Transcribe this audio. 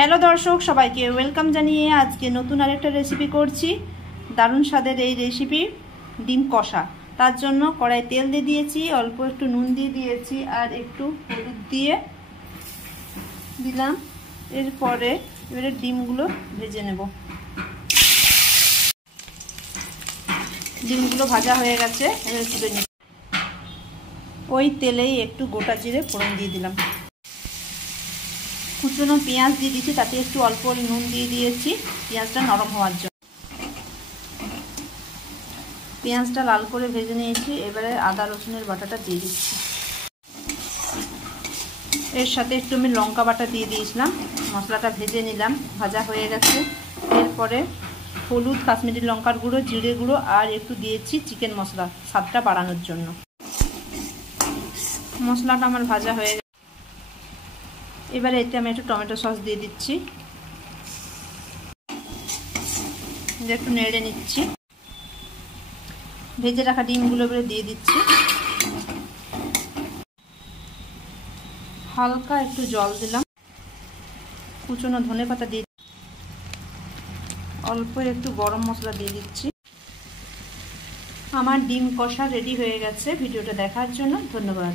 Hello দর্শক, সবাইকে welcome জানিয়ে আজকে নতুন আরেকটা রেসিপি করছি। দারুণ স্বাদের এই রেসিপি ডিম কষা। তার জন্য কড়াই তেল দিয়ে দিয়েছি, অল্প একটু নুন দিয়ে দিয়েছি আর একটু হলুদ দিয়ে দিলাম। এরপরে এবারে ডিমগুলো ভেজে নেব। ডিমগুলো ভাজা হয়ে গেছে, এবারে তুলে নিই। ওই তেলেই একটু গোটা জিরে ফোড়ন দিয়ে দিলাম। কুচনো পেঁয়াজ দিয়ে দিয়েছি, তাতে একটু অল্প নুন দিয়ে দিয়েছি পেঁয়াজটা নরম হওয়ার জন্য। পেঁয়াজটা লাল করে ভেজে নিয়েছি, এবারে আদা রসুনের বাটাটা দিয়ে দিচ্ছি। এর সাথে একটু আমি লঙ্কা বাটা দিয়ে দিয়েছিলাম। মশলাটা ভেজে নিলাম, ভাজা হয়ে গেছে। এরপরে হলুদ, কাশ্মীরি লঙ্কার গুঁড়ো, জিরে গুঁড়ো আর একটু দিয়েছি চিকেন মশলা স্বাদটা বাড়ানোর জন্য। মশলাটা আমার ভাজা হয়ে গেছে। এবারে এতে আমি একটু টমেটো সস দিয়ে দিচ্ছি, একটু নেড়ে নিচ্ছি। ভেজে রাখা ডিমগুলো এবারে দিয়ে দিচ্ছি। হালকা একটু জল দিলাম, কুচনো ধনেপাতা দিয়ে অল্প একটু গরম মশলা দিয়ে দিচ্ছি। আমার ডিম কষা রেডি হয়ে গেছে। ভিডিওটা দেখার জন্য ধন্যবাদ।